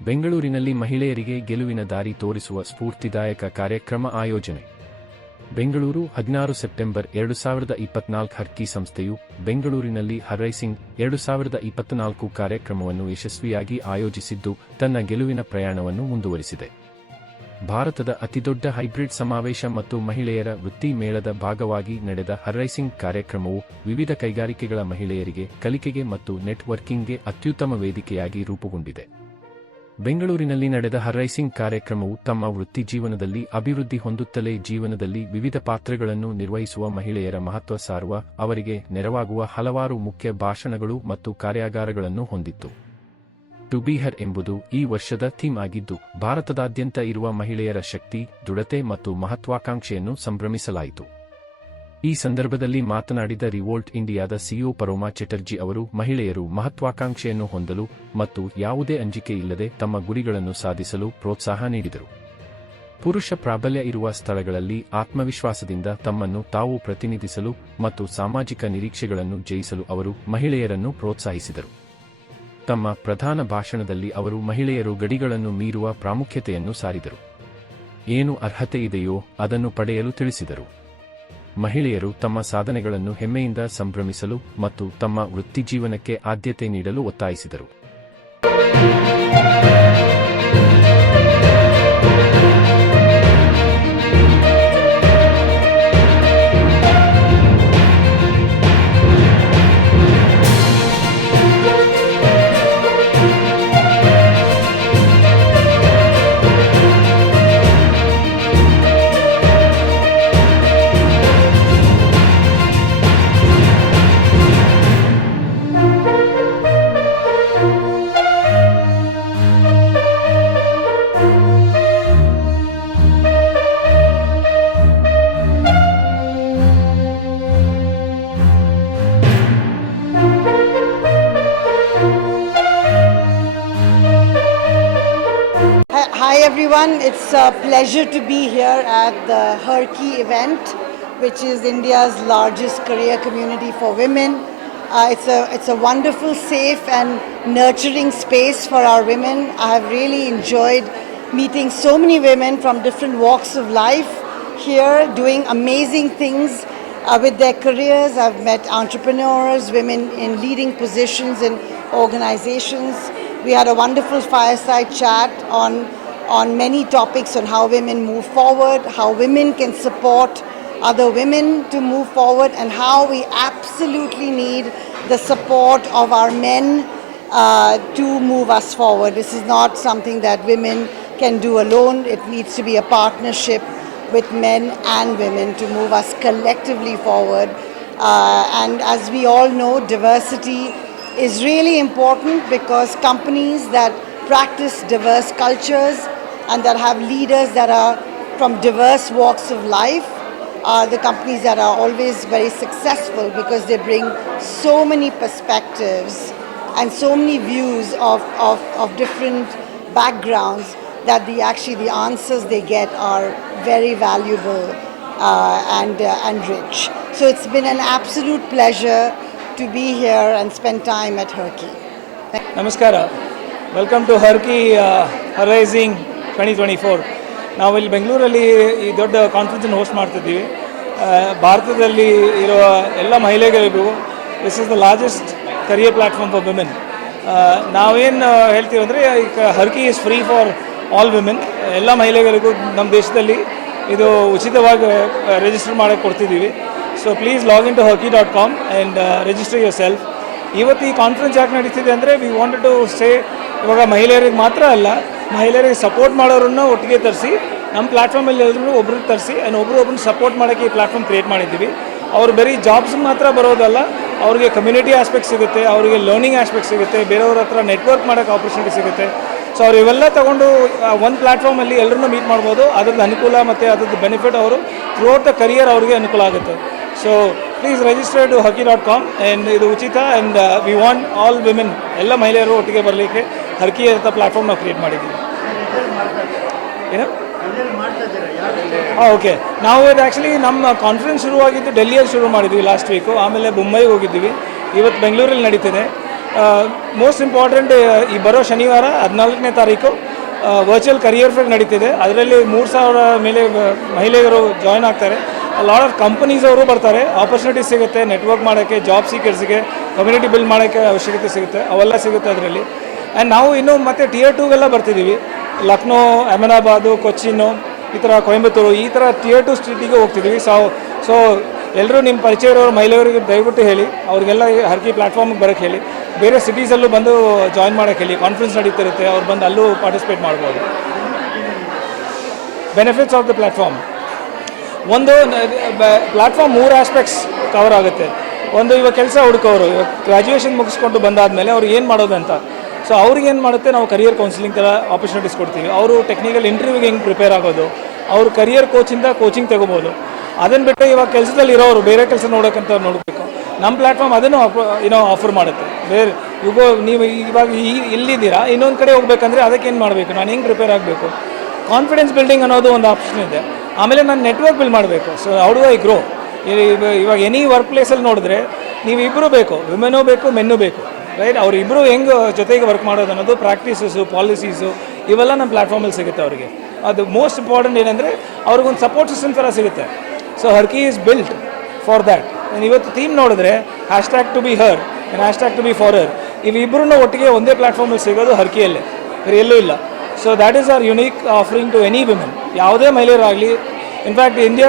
ಬೆಂಗಳೂರಿನಲ್ಲಿ ಮಹಿಳೆಯರಿಗೆ ಗೆಲುವಿನ ದಾರಿ ತೋರಿಸುವ ಸ್ಫೂರ್ತಿದಾಯಕ ಕಾರ್ಯಕ್ರಮ ಆಯೋಜನೆ. ಬೆಂಗಳೂರು, ಹದಿನಾರು ಸೆಪ್ಟೆಂಬರ್ ಎರಡು ಸಾವಿರದ ಇಪ್ಪತ್ನಾಲ್ಕು ಹರ್ಕಿ ಸಂಸ್ಥೆಯು ಬೆಂಗಳೂರಿನಲ್ಲಿ ಹರ್ರೈಸಿಂಗ್ ಎರಡು ಸಾವಿರದ ಇಪ್ಪತ್ನಾಲ್ಕು ಕಾರ್ಯಕ್ರಮವನ್ನು ಯಶಸ್ವಿಯಾಗಿ ಆಯೋಜಿಸಿದ್ದು, ತನ್ನ ಗೆಲುವಿನ ಪ್ರಯಾಣವನ್ನು ಮುಂದುವರಿಸಿದೆ. ಭಾರತದ ಅತಿದೊಡ್ಡ ಹೈಬ್ರಿಡ್ ಸಮಾವೇಶ ಮತ್ತು ಮಹಿಳೆಯರ ವೃತ್ತಿ ಮೇಳದ ಭಾಗವಾಗಿ ನಡೆದ ಹರ್ರೈಸಿಂಗ್ ಕಾರ್ಯಕ್ರಮವು ವಿವಿಧ ಕೈಗಾರಿಕೆಗಳ ಮಹಿಳೆಯರಿಗೆ ಕಲಿಕೆಗೆ ಮತ್ತು ನೆಟ್ವರ್ಕಿಂಗ್ಗೆ ಅತ್ಯುತ್ತಮ ವೇದಿಕೆಯಾಗಿ ರೂಪುಗೊಂಡಿದೆ. ಬೆಂಗಳೂರಿನಲ್ಲಿ ನಡೆದ ಹರ್ರೈಸಿಂಗ್ ಕಾರ್ಯಕ್ರಮವು ತಮ್ಮ ವೃತ್ತಿ ಜೀವನದಲ್ಲಿ ಅಭಿವೃದ್ಧಿ ಹೊಂದುತ್ತಲೇ ಜೀವನದಲ್ಲಿ ವಿವಿಧ ಪಾತ್ರಗಳನ್ನು ನಿರ್ವಹಿಸುವ ಮಹಿಳೆಯರ ಮಹತ್ವ ಸಾರುವ ಅವರಿಗೆ ನೆರವಾಗುವ ಹಲವಾರು ಮುಖ್ಯ ಭಾಷಣಗಳು ಮತ್ತು ಕಾರ್ಯಾಗಾರಗಳನ್ನು ಹೊಂದಿತ್ತು. ಟು ಬಿಹರ್ ಎಂಬುದು ಈ ವರ್ಷದ ಥೀಮ್ ಆಗಿದ್ದು, ಭಾರತದಾದ್ಯಂತ ಇರುವ ಮಹಿಳೆಯರ ಶಕ್ತಿ, ದೃಢತೆ ಮತ್ತು ಮಹತ್ವಾಕಾಂಕ್ಷೆಯನ್ನು ಸಂಭ್ರಮಿಸಲಾಯಿತು. ಈ ಸಂದರ್ಭದಲ್ಲಿ ಮಾತನಾಡಿದ ರಿವೋಲ್ಟ್ ಇಂಡಿಯಾದ ಸಿಇಒ ಪರೋಮಾ ಚಟರ್ಜಿ ಅವರು, ಮಹಿಳೆಯರು ಮಹತ್ವಾಕಾಂಕ್ಷೆಯನ್ನು ಹೊಂದಲು ಮತ್ತು ಯಾವುದೇ ಅಂಜಿಕೆ ಇಲ್ಲದೆ ತಮ್ಮ ಗುರಿಗಳನ್ನು ಸಾಧಿಸಲು ಪ್ರೋತ್ಸಾಹ ನೀಡಿದರು. ಪುರುಷ ಪ್ರಾಬಲ್ಯ ಇರುವ ಸ್ಥಳಗಳಲ್ಲಿ ಆತ್ಮವಿಶ್ವಾಸದಿಂದ ತಮ್ಮನ್ನು ತಾವು ಪ್ರತಿನಿಧಿಸಲು ಮತ್ತು ಸಾಮಾಜಿಕ ನಿರೀಕ್ಷೆಗಳನ್ನು ಜಯಿಸಲು ಅವರು ಮಹಿಳೆಯರನ್ನು ಪ್ರೋತ್ಸಾಹಿಸಿದರು. ತಮ್ಮ ಪ್ರಧಾನ ಭಾಷಣದಲ್ಲಿ ಅವರು ಮಹಿಳೆಯರು ಗಡಿಗಳನ್ನು ಮೀರುವ ಪ್ರಾಮುಖ್ಯತೆಯನ್ನು ಸಾರಿದರು. ಏನು ಅರ್ಹತೆ ಇದೆಯೋ ಅದನ್ನು ಪಡೆಯಲು ತಿಳಿಸಿದರು. ಮಹಿಳೆಯರು ತಮ್ಮ ಸಾಧನೆಗಳನ್ನು ಹೆಮ್ಮೆಯಿಂದ ಸಂಭ್ರಮಿಸಲು ಮತ್ತು ತಮ್ಮ ವೃತ್ತಿಜೀವನಕ್ಕೆ ಆದ್ಯತೆ ನೀಡಲು ಒತ್ತಾಯಿಸಿದರು. Everyone, it's a pleasure to be here at the Herky event, which is India's largest career community for women. Uh, it's, a, it's a wonderful, safe, and nurturing space for our women. I have really enjoyed meeting so many women from different walks of life here doing amazing things uh, with their careers. I've met entrepreneurs, women in leading positions in organizations. We had a wonderful fireside chat on, on many topics on how women move forward, how women can support other women to move forward, and how we absolutely need the support of our men uh, to move us forward. This is not something that women can do alone, it needs to be a partnership with men and women to move us collectively forward. Uh, and as we all know, diversity is really important because companies that practice diverse cultures and that have leaders that are from diverse walks of life are the companies that are always very successful because they bring so many perspectives and so many views of, of, of different backgrounds that the actually the answers they get are very valuable uh, and, uh, and rich. So it's been an absolute pleasure to be here and spend time at Herky. Namaskara. Welcome to Herky uh, twenty twenty four. ನಾವಿಲ್ಲಿ ಬೆಂಗಳೂರಲ್ಲಿ ಈ ದೊಡ್ಡ ಕಾನ್ಫರೆನ್ಸನ್ನು host ಮಾಡ್ತಿದ್ದೀವಿ. ಭಾರತದಲ್ಲಿ ಇರುವ ಎಲ್ಲ ಮಹಿಳೆಗಳಿಗೂ this is the largest career platform for women ನಾವೇನು ಹೇಳ್ತೀವಿ ಅಂದರೆ ಈಗ Herky is free for all women ಎಲ್ಲ ಮಹಿಳೆಗಳಿಗೂ ನಮ್ಮ ದೇಶದಲ್ಲಿ ಇದು ಉಚಿತವಾಗಿ ರಿಜಿಸ್ಟರ್ ಮಾಡೋಕ್ಕೆ ಕೊಡ್ತಿದ್ದೀವಿ. So please login to Herky dot com and register yourself ಇವತ್ತು ಈ ಕಾನ್ಫರೆನ್ಸ್ ಯಾಕೆ ನಡೀತಿದೆ ಅಂದರೆ ವಿ ವಾಂಟೆಡ್ ಟು ಸ್ಟೇ ಇವಾಗ ಮಹಿಳೆಯರಿಗೆ ಮಾತ್ರ ಅಲ್ಲ, ಮಹಿಳೆಯರಿಗೆ ಸಪೋರ್ಟ್ ಮಾಡೋರನ್ನು ಒಟ್ಟಿಗೆ ತರಿಸಿ ನಮ್ಮ ಪ್ಲ್ಯಾಟ್ಫಾರ್ಮಲ್ಲಿ ಎಲ್ಲರೂ ಒಬ್ರಿಗೆ ತರಿಸಿ ಆ್ಯಂಡ್ ಒಬ್ರು ಒಬ್ರನ್ನ ಸಪೋರ್ಟ್ ಮಾಡೋಕ್ಕೆ ಈ ಪ್ಲ್ಯಾಟ್ಫಾರ್ಮ್ ಕ್ರಿಯೇಟ್ ಮಾಡಿದ್ದೀವಿ. ಅವ್ರು ಬರೀ ಜಾಬ್ಸ್ ಮಾತ್ರ ಬರೋದಲ್ಲ, ಅವರಿಗೆ ಕಮ್ಯುನಿಟಿ ಆಸ್ಪೆಕ್ಟ್ ಸಿಗುತ್ತೆ, ಅವರಿಗೆ ಲರ್ನಿಂಗ್ ಆಸ್ಪೆಕ್ಟ್ ಸಿಗುತ್ತೆ, ಬೇರೆಯವ್ರ ಹತ್ರ ನೆಟ್ವರ್ಕ್ ಮಾಡೋಕ್ಕೆ ಆಪರ್ಚುನಿಟಿ ಸಿಗುತ್ತೆ. ಸೊ ಅವ್ರು ಇವೆಲ್ಲ ತಗೊಂಡು ಒಂದು ಪ್ಲ್ಯಾಟ್ಫಾರ್ಮಲ್ಲಿ ಎಲ್ಲರನ್ನೂ ಮೀಟ್ ಮಾಡ್ಬೋದು, ಅದ್ರದ್ದು ಅನುಕೂಲ ಮತ್ತು ಅದ್ರದ್ದು ಬೆನಿಫಿಟ್ ಅವರು ಥ್ರೂಔಟ್ ದ ಕರಿಯರ್ ಅವ್ರಿಗೆ ಅನುಕೂಲ ಆಗುತ್ತೆ. So please register to Herky dot com and ಇದು ಉಚಿತ and we want all women ಎಲ್ಲ ಮಹಿಳೆಯರು ಒಟ್ಟಿಗೆ ಬರಲಿಕ್ಕೆ ಹರ್ಕಿ ಅಂತ ಪ್ಲ್ಯಾಟ್ಫಾರ್ಮ್ ನಾವು ಕ್ರಿಯೇಟ್ ಮಾಡಿದ್ದೀವಿ. ಏನು? ಹಾಂ ಓಕೆ ನಾವು ಇದು ಆ್ಯಕ್ಚುಲಿ ನಮ್ಮ ಕಾನ್ಫರೆನ್ಸ್ ಶುರುವಾಗಿದ್ದು ಡೆಲ್ಲಿಯಲ್ಲಿ ಶುರು ಮಾಡಿದ್ವಿ ಲಾಸ್ಟ್ ವೀಕು ಆಮೇಲೆ ಮುಂಬೈಗೆ ಹೋಗಿದ್ದೀವಿ. ಇವತ್ತು ಬೆಂಗಳೂರಲ್ಲಿ ನಡೀತಿದೆ. ಮೋಸ್ಟ್ ಇಂಪಾರ್ಟೆಂಟ್ ಈ ಬರೋ ಶನಿವಾರ ಹದಿನಾಲ್ಕನೇ ತಾರೀಕು ವರ್ಚುವಲ್ ಕರಿಯರ್ ಫೇರ್ ನಡೀತಿದೆ. ಅದರಲ್ಲಿ ಮೂರು ಸಾವಿರ ಮೇಲೆ ಮಹಿಳೆಯರು ಜಾಯ್ನ್ ಆಗ್ತಾರೆ. ಲಾಟ್ ಆಫ್ ಕಂಪನೀಸ್ ಅವರು ಬರ್ತಾರೆ. ಆಪರ್ಚುನಿಟಿ ಸಿಗುತ್ತೆ. ನೆಟ್ವರ್ಕ್ ಮಾಡೋಕ್ಕೆ ಜಾಬ್ ಸೀಕರ್ಸ್ಗೆ ಕಮ್ಯುನಿಟಿ ಬಿಲ್ಡ್ ಮಾಡೋಕ್ಕೆ ಅವಶ್ಯಕತೆ ಸಿಗುತ್ತೆ. ಅವೆಲ್ಲ ಸಿಗುತ್ತೆ ಅದರಲ್ಲಿ. ಆ್ಯಂಡ್ ನಾವು ಇನ್ನೂ ಮತ್ತೆ ಟಿಯರ್ ಟೂಗೆಲ್ಲ ಬರ್ತಿದ್ದೀವಿ. ಲಕ್ನೋ, ಅಹಮದಾಬಾದು, ಕೊಚ್ಚಿನ್ನು, ಈ ಥರ ಕೊಯಂಬತ್ತೂರು, ಈ ಥರ ಟಿಯರ್ ಟು ಸ್ಟ್ರೀಟಿಗೆ ಹೋಗ್ತಿದ್ದೀವಿ. ಸೊ ಸೊ ಎಲ್ಲರೂ ನಿಮ್ಮ ಪರಿಚಯ ಇರೋರು, ಮಹಿಳೆಯರಿಗೆ ದಯವಿಟ್ಟು ಹೇಳಿ. ಅವ್ರಿಗೆಲ್ಲ ಹರ್ಕಿ ಪ್ಲ್ಯಾಟ್ಫಾರ್ಮಿಗೆ ಬರೋಕ್ಕೆ ಹೇಳಿ. ಬೇರೆ ಸಿಟೀಸಲ್ಲೂ ಬಂದು ಜಾಯಿನ್ ಮಾಡೋಕ್ಕೆ ಹೇಳಿ. ಕಾನ್ಫರೆನ್ಸ್ ನಡೀತಿರುತ್ತೆ. ಅವ್ರು ಬಂದು ಅಲ್ಲೂ ಪಾರ್ಟಿಸಿಪೇಟ್ ಮಾಡ್ಬೋದು. ಬೆನಿಫಿಟ್ಸ್ ಆಫ್ ದ ಪ್ಲಾಟ್ಫಾರ್ಮ್ ಒಂದು ಪ್ಲಾಟ್ಫಾರ್ಮ್ ಮೂರು ಆಸ್ಪೆಕ್ಟ್ಸ್ ಕವರ್ ಆಗುತ್ತೆ. ಒಂದು, ಇವಾಗ ಕೆಲಸ ಹುಡುಕೋರು ಇವಾಗ ಗ್ರ್ಯಾಜುಯೇಷನ್ ಮುಗಿಸ್ಕೊಂಡು ಬಂದಾದಮೇಲೆ ಅವ್ರು ಏನು ಮಾಡೋದು ಅಂತ. ಸೊ ಅವ್ರಿಗೆ ಏನು ಮಾಡುತ್ತೆ, ನಾವು ಕರಿಯರ್ ಕೌನ್ಸಿಲಿಂಗ್ ಥರ ಆಪರ್ಚುನಿಟೀಸ್ ಕೊಡ್ತೀವಿ. ಅವರು ಟೆಕ್ನಿಕಲ್ ಇಂಟರ್ವ್ಯೂಗೆ ಹೆಂಗೆ ಪ್ರಿಪೇರ್ ಆಗೋದು? ಅವ್ರು ಕರಿಯರ್ ಕೋಚಿಂದ ಕೋಚಿಂಗ್ ತಗೋಬೋದು. ಅದನ್ನು ಬಿಟ್ಟು ಇವಾಗ ಕೆಲಸದಲ್ಲಿ ಇರೋರು, ಬೇರೆ ಕೆಲಸ ನೋಡೋಕ್ಕಂತ ನೋಡಬೇಕು. ನಮ್ಮ ಪ್ಲಾಟ್ಫಾರ್ಮ್ ಅದನ್ನು ಏನೋ ಆಫರ್ ಮಾಡುತ್ತೆ. ಬೇರೆ, ಇವಾಗ ನೀವು ಇವಾಗ ಈ, ಇಲ್ಲಿದ್ದೀರಾ, ಇನ್ನೊಂದು ಕಡೆ ಹೋಗ್ಬೇಕಂದ್ರೆ ಅದಕ್ಕೆ ಏನು ಮಾಡಬೇಕು? ನಾನು ಹೆಂಗೆ ಪ್ರಿಪೇರ್ ಆಗಬೇಕು? ಕಾನ್ಫಿಡೆನ್ಸ್ ಬಿಲ್ಡಿಂಗ್ ಅನ್ನೋದು ಒಂದು ಆಪ್ಷನ್ ಇದೆ. ಆಮೇಲೆ ನಾನು ನೆಟ್ವರ್ಕ್ ಬಿಲ್ ಮಾಡಬೇಕು. ಸೊ ಹೌ ಐ ಗ್ರೋ ಇವಾಗ ಎನಿ ವರ್ಕ್ ಪ್ಲೇಸಲ್ಲಿ ನೋಡಿದ್ರೆ ನೀವು ಇಬ್ಬರು ಬೇಕು ವಿಮೆನೂ ಬೇಕು ಮೆನ್ನೂ ಬೇಕು ರೈಟ್ ಅವ್ರು ಇಬ್ಬರು ಹೆಂಗೆ ಜೊತೆಗೆ ವರ್ಕ್ ಮಾಡೋದು ಅನ್ನೋದು ಪ್ರಾಕ್ಟೀಸಸ್ಸು ಪಾಲಿಸೀಸು ಇವೆಲ್ಲ ನಮ್ಮ ಪ್ಲಾಟ್ಫಾರ್ಮಲ್ಲಿ ಸಿಗುತ್ತೆ ಅವರಿಗೆ. ಅದು ಮೋಸ್ಟ್ ಇಂಪಾರ್ಟೆಂಟ್ ಏನಂದರೆ ಅವ್ರಿಗೊಂದು ಸಪೋರ್ಟ್ ಸಿಸ್ಟಮ್ ಥರ ಸಿಗುತ್ತೆ. So Herky is built for that ಇವತ್ತು ಥೀಮ್ ನೋಡಿದ್ರೆ hashtag to be her and hashtag to be for her ಇವಿಬ್ಬರೂ ಒಟ್ಟಿಗೆ ಒಂದೇ ಪ್ಲಾಟ್ಫಾರ್ಮಲ್ಲಿ ಸಿಗೋದು ಹರ್ಕಿಯಲ್ಲೇ ಬೇರೆ ಎಲ್ಲೂ ಇಲ್ಲ. So that is our unique offering to any women ಯಾವುದೇ ಮಹಿಳೆಯರಾಗಲಿ ಇನ್ಫ್ಯಾಕ್ಟ್ ಇಂಡಿಯಾ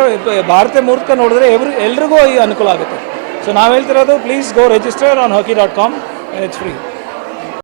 ಭಾರತ ಮೂರ್ತ ನೋಡಿದ್ರೆ ಎವ್ರಿ, ಎಲ್ರಿಗೂ ಈ ಅನುಕೂಲ ಆಗುತ್ತೆ. ಸೊ ನಾವು ಹೇಳ್ತಿರೋದು please go register on Herky dot com it's free